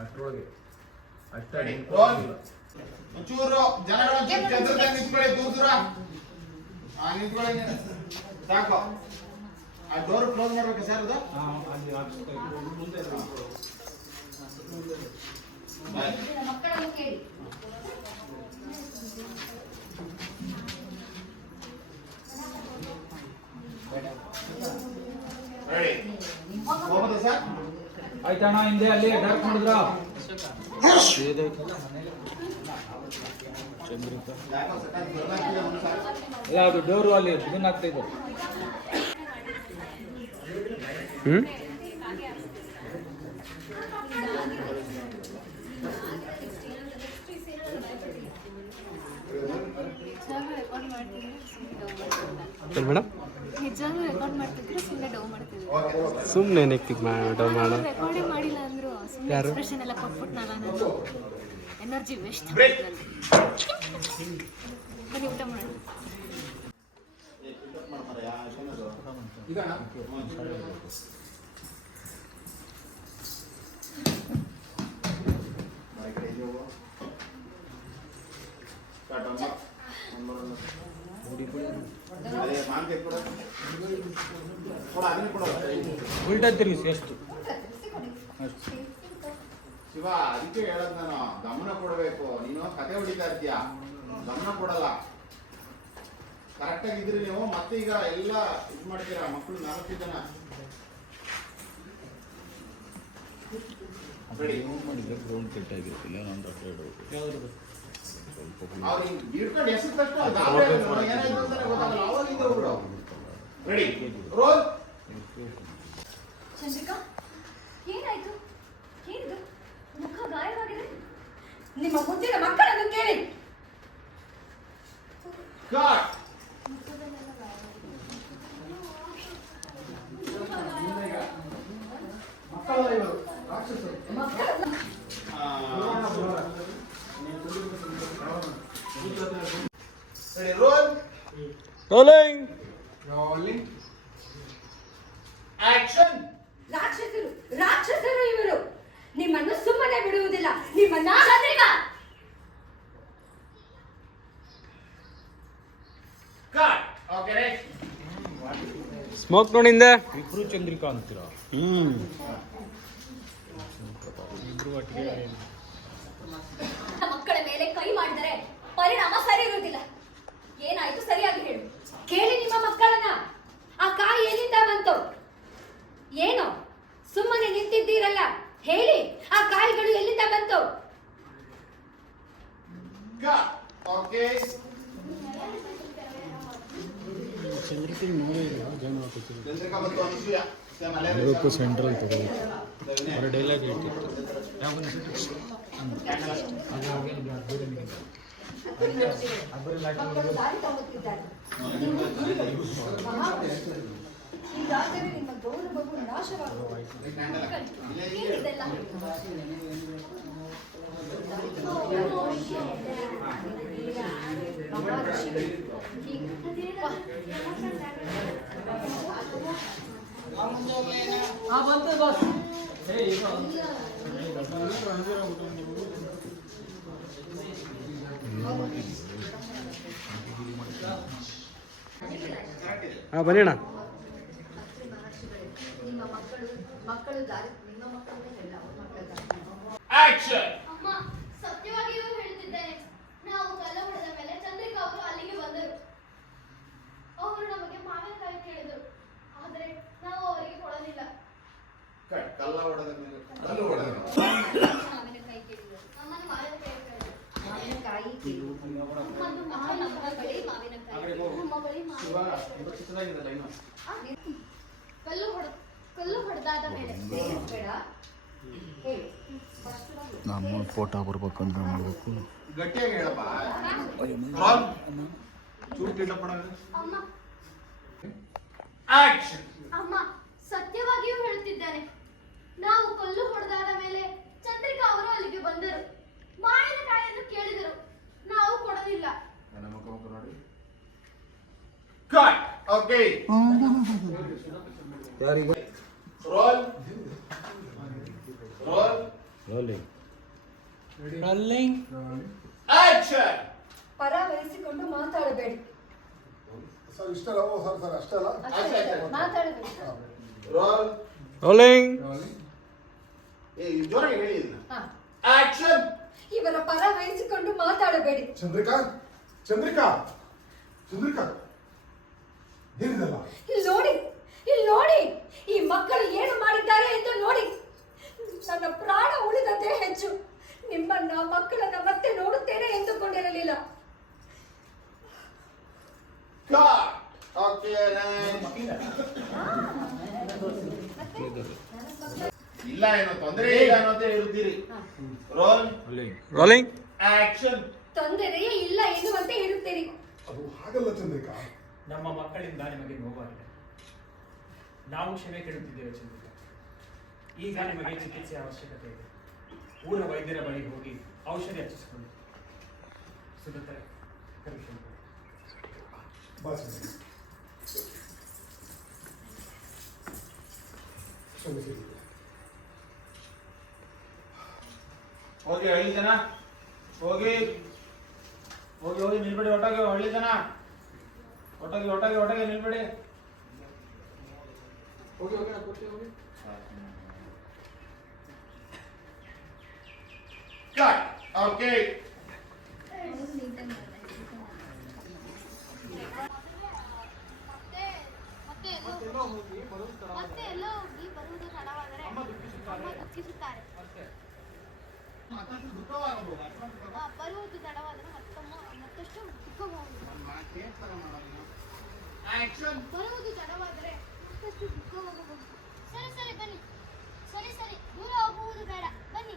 ಅಷ್ಟರೊಳಗೆ ಒಂಚೂರು ಜನಗಳ ಚಂದ್ರದಾಗ ನಿಂತ್ಕೊಳ್ಳಿ, ದೂರ ದೂರ ನಿಂತ್ಕೊಳ್ಳಿ ಸಾಕು. ಆ ಡೋರ್ ಕ್ಲೋಸ್ ಮಾಡ್ಬೇಕು ಸರ್ ಅದು. ಹೋಗೋದಾ ಸರ್? ಆಯ್ತಣ್ಣ, ಹಿಂದೆ ಅಲ್ಲಿ ಡಾರ್ಕ್ ಮಾಡಿದ್ರ ಇಲ್ಲ, ಅದು ಡೋರು ಅಲ್ಲಿ ಇದನ್ನ ಆಗ್ತಾ ಇದೆ. ಮೇಡಮ್ ಸುಮ್ಮನೆ ಡೌ ಮಾಡೋ ಯಾರು ಎನರ್ಜಿ ವೇಸ್ಟ್. ಬನ್ನಿ ಊಟ ಮಾಡೋಣ. ಉಲ್ಟಾ ತಿರುಗಿಸಿ ಎಷ್ಟು ಶಿವ, ಅದಕ್ಕೆ ಹೇಳದ್ ನಾನು, ಗಮನ ಕೊಡಬೇಕು. ನೀನು ಕತೆ ಹೊಡಿತಾ ಇರ್ತೀಯ, ಗಮನ ಕೊಡಲ್ಲ. ಕರೆಕ್ಟ್ ಆಗಿದ್ರಿ ನೀವು. ಮತ್ತೆ ಈಗ ಎಲ್ಲ ಇದು ಮಾಡ್ತೀರಾ. ಮಕ್ಕಳು 4 ಜನ ಹಿಡ್ಕೊಂಡು ಎಸೆದ ತಕ್ಷಣ ಏನಾಯ್ತು ಅಂತಾನೆ ಗೊತ್ತಾಗಲ್ಲ. ಅವಾಗಿಂದ ಹೋಗ್ಬಿಡು. Ready, roll. ಚಂದ್ರಿಕಾ, ಏನಾಯ್ತು? ಏನಿದು? ಮುಖ ಗಾಯವಾಗಿದೆ. ನಿಮ್ಮ ಮುದ್ದಿನ ಮಕ್ಕಳನ್ನು ಕೇಳಿ. Cut. Ready, roll. Rolling. Rolling. Action. ರಾಕ್ಷಸರು ಇವರು. ನಿಮ್ಮನ್ನು ಸುಮ್ಮನೆ ಬಿಡುವುದಿಲ್ಲ. ನಿಮ್ಮನ್ನ Chandrika. Cut. Okay right. Smoke ನೋಡಿಂದೆ ಇಬ್ರು ಚಂದ್ರಿಕಾ ಅಂತೀರ. ಇಬ್ರು ಒಟ್ಟಿಗೆ ಮಕ್ಕಳ ಮೇಲೆ ಕೈ ಮಾಡಿದರೆ ಪರಿಣಾಮ ಸರಿ ಇರುವುದಿಲ್ಲ. ಏನಾಯ್ತು ಸರಿಯಾಗಿ ಹೇಳು. ಕೇಳಿ ನಿಮ್ಮ ಮಕ್ಕಳನ್ನ. ಆ ಕಾಯಿ ಎಲ್ಲಿಂದ ಬಂತು? ಏನು ಸುಮ್ಮನೆ ನಿಂತಿದ್ದೀರಲ್ಲ, ಹೇಳಿ. ಆ ಕಾಯಿಗಳು ಎಲ್ಲಿಂದ ಬಂತು? ಓಕೆ. ಚಂದ್ರಿಕಾ ಮತ್ತು ಅನುಸೂಯ ಸೆಂಟ್ರಲ್ ತಗೋಬೇಕು. ಅವರ ಡೈಲಾಗ್ ಹೇಳ್ತಿತ್ತು. ಈಗಾಗಲೇ ನಿಮ್ಮ ಗೌರವವು ನಾಶವಾಗುವುದು. ಏನಿದೆಲ್ಲ? ಬನ್ನಿ ಅಣ್ಣ. ನಿಮ್ಮ ಮಕ್ಕಳು ದಾರಿ ನಿಮ್ಮ ಮಕ್ಕಳೇ ಹೇಳ. ಆಕ್ಷನ್. ಅಮ್ಮ, ಸತ್ಯವಾಗಿಯೂ ಹೇಳ್ತಿದ್ದೇನೆ. ನಾವು ಕಲ್ಲ ಹೊಡೆದ ಮೇಲೆ ಚಂದ್ರಿಕಾ ಅವರು ಅಲ್ಲಿಗೆ ಬಂದರು. ಅವರು ನಮಗೆ ಮಾವಿನಕಾಯಿ ಕೇಳಿದರು, ಆದರೆ ನಾವು ಅವರಿಗೆ ಕೊಡಲಿಲ್ಲ. ಕಲ್ಲ ಹೊಡೆದ ಮೇಲೆ ಕಲ್ಲು ಹೊಡೆದ ಮಾವಿನಕಾಯಿ ಕೇಳಿದರು. ನಮ್ಮನ್ನು ಮಾವಿನಕಾಯಿ ಕೇಳಿದರು. ಮಾವಿನಕಾಯಿ ಕೇಳಿದರು. ನಮ್ಮ ಬಳಿ ಮಾವಿನಕಾಯಿ. ನಮ್ಮ ಬಳಿ ಕಲ್ಲು ಹೊಡೆದಾದ ಮೇಲೆ ಬೇಡ, ಹೇಳು. ನಮ್ಮ ಫೋಟೋ ಬರ್ಬೇಕಂದ್ರೆ ಮಾಡಬೇಕು. ಗಟ್ಟಿಯಾಗಿ ಹೇಳಪ್ಪ. ರೋಲ್. ಚೂಟ್ ಇಡಪ್ಪ. ಅಮ್ಮ, ಆಕ್ಷನ್. ಅಮ್ಮ, ಸತ್ಯವಾಗಿಯೂ ಹೇಳುತ್ತಿದ್ದೇನೆ. ನಾವು ಕಲ್ಲು ಹೊಡೆದಾದ ಮೇಲೆ ಚಂದ್ರಿಕಾ ಅವರು ಅಲ್ಲಿಗೆ ಬಂದರು. ಮಾವಿನಕಾಯಿಯನ್ನು ಕೇಳಿದರು, ನಾವು ಕೊಡಲಿಲ್ಲ. ನನ್ನ ಮುಖ ನೋಡಿ. ಕಟ್. ಓಕೆ. ಯಾರಿಗೆ? ರೋಲ್. ರೋಲ್. ರೋಲಿಂಗ್ ಆಕ್ಷನ್ ಪರ ವಹಿಸಿಕೊಂಡು ಮಾತಾಡಬೇಡಿ. ಸರ್ ಇಷ್ಟಲ್ಲ ಓ ಸರ್ ಸರ್ ಅಷ್ಟಲ್ಲ ಅಷ್ಟೇ ಮಾತಾಡಬೇಡಿ. ರೋಲ್ ರೋಲಿಂಗ್ ಜೋರಾಗಿ ಹೇಳಿ ಇದನ್ನ. ಹಾ. ಆಕ್ಷನ್ ಇವರ ಪರ ವಹಿಸಿಕೊಂಡು ಮಾತಾಡಬೇಡಿ. ಚಂದ್ರಿಕಾ ಚಂದ್ರಿಕಾ ಚಂದ್ರಿಕಾ ಏನಿದಲ್ಲ ಇಲ್ಲಿ ನೋಡಿ ಈ ಮಕ್ಕಳು ಏನು ಮಾಡಿದ್ದಾರೆ ಎಂದು ನೋಡಿ. ನನ್ನ ಪ್ರಾಣ ಉಳಿದದ್ದೇ ಹೆಚ್ಚು. ನಿಮ್ಮನ್ನ ಮಕ್ಕಳನ್ನ ಮತ್ತೆ ನೋಡುತ್ತೇನೆ ಎಂದುಕೊಂಡಿರಲಿಲ್ಲ. ಓಕೆ ಇಲ್ಲ ಏನೋ ತೊಂದರೆ ಇಲ್ಲ ಅನ್ನೋದೇ ಹೇಳುತ್ತೀರಿ. ರೋಲ್ ರೋಲಿಂಗ್ ಆಕ್ಷನ್ ತೊಂದರೆಯೇ ಇಲ್ಲ ಎನ್ನುವಂತೆ ಹೇಳುತ್ತೀರಿ. ಅದು ಹಾಗಲ್ಲ ಚಂದ್ರಿಕಾ. ನಮ್ಮ ಮಕ್ಕಳಿಂದ ನಿಮಗೆ ನೋವಾಗಿದೆ. ನಾವು ಕ್ಷಮೆ ಕೇಳುತ್ತಿದ್ದೇವೆ ಚಂದ್ರಿಕಾ. ಈಗ ನಿಮಗೆ ಚಿಕಿತ್ಸೆ ಅವಶ್ಯಕತೆ ಇದೆ. ಊರ ವೈದ್ಯರ ಬಳಿ ಹೋಗಿ ಔಷಧಿ ಹಚ್ಚಿಸಿಕೊಳ್ಳಿ. ಸುಧತ್ರೆ ಕರೆಕ್ಷನ್ ಬಾ ಚಂದ್ರಿಕಾ. ಕ್ಷಮಿಸಿ. ಹೋಗಿ ಹಳ್ಳಿ ಜನ ಹೋಗಿ ಹೋಗಿ ಹೋಗಿ ನಿಲ್ಬೇಡಿ. ಒಟ್ಟಾಗಿ ಹಳ್ಳಿ ಜನ ಒಟ್ಟಾಗಿ ಒಟ್ಟಾಗಿ ಒಟ್ಟಾಗಿ ನಿಲ್ಬೇಡಿ. ಹೋಗಿ ಹೋಗಿ ಕೊಡ್ತೀವಿ ಹೋಗಿ. ಓಕೆ ಮತ್ತೆ ಎಲ್ಲೋ ಹೋಗಿ ಬರುವುದು ತಡವಾದರೆ ಅಮ್ಮ ದುಃಖಿಸುತ್ತಾರೆ. ಬರುವುದು ತಡವಾದರೆ ಮತ್ತಷ್ಟು ದುಃಖಬಹುದು. ಬರುವುದು ತಡವಾದರೆ ಮತ್ತಷ್ಟು ದುಃಖವಾಗಬಹುದು. ಸರಿ ಸರಿ ಬನ್ನಿ. ಸರಿ ಸರಿ ದೂರ ಹೋಗುವುದು ಬೇಡ ಬನ್ನಿ.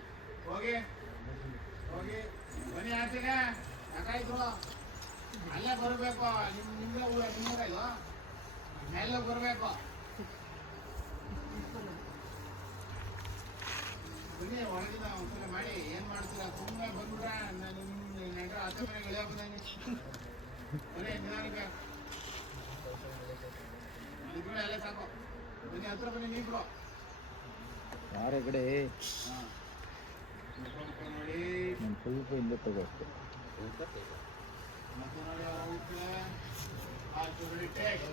ಹೋಗಿ ಹೋಗಿ ಬನ್ನಿ ಆಚೆಗೆ. ಯಾಕಾಯ್ತು ಅಲ್ಲೇ ಬರಬೇಕು. ನಿಮ್ಗೆ ನಿಮ್ಮೂರ ಇಲ್ಲ ಎಲ್ಲ ಬರಬೇಕು. ಬನ್ನಿ ಹೊರಗಿನ ಒಂದ್ಸಲ ಮಾಡಿ ಏನ್ ಮಾಡ್ತೀರಾ? ಸುಮ್ಮನೆ ಬಂದ್ಬಿಟ್ರೆ ನಿಮ್ಮ ನೆಂಟರ ಆಚೆ ಮನೆಗೆ ಇಳಿಯ ಬಂದಂಗೆ. ಬನ್ನಿ ನಿಧಾನಕ್ಕೆ ಇದ್ಬಿಡ ಅಲ್ಲೇ ಸಾಕು. ಬನ್ನಿ ಹತ್ರ ಬನ್ನಿ ನೀಬ್ರು. ಯಾರ ಕಡೆ ನೋಡಿ ನಮ್ಮ ಸ್ವಲ್ಪ ಹಿಂದೆ ತಗೋಬೇಕು. ಮತ್ತೆ ನೋಡಿ ಅವ್ರಿಗೆ ಆಯ್ತು ರೆಡಿ ಟೇಕ್.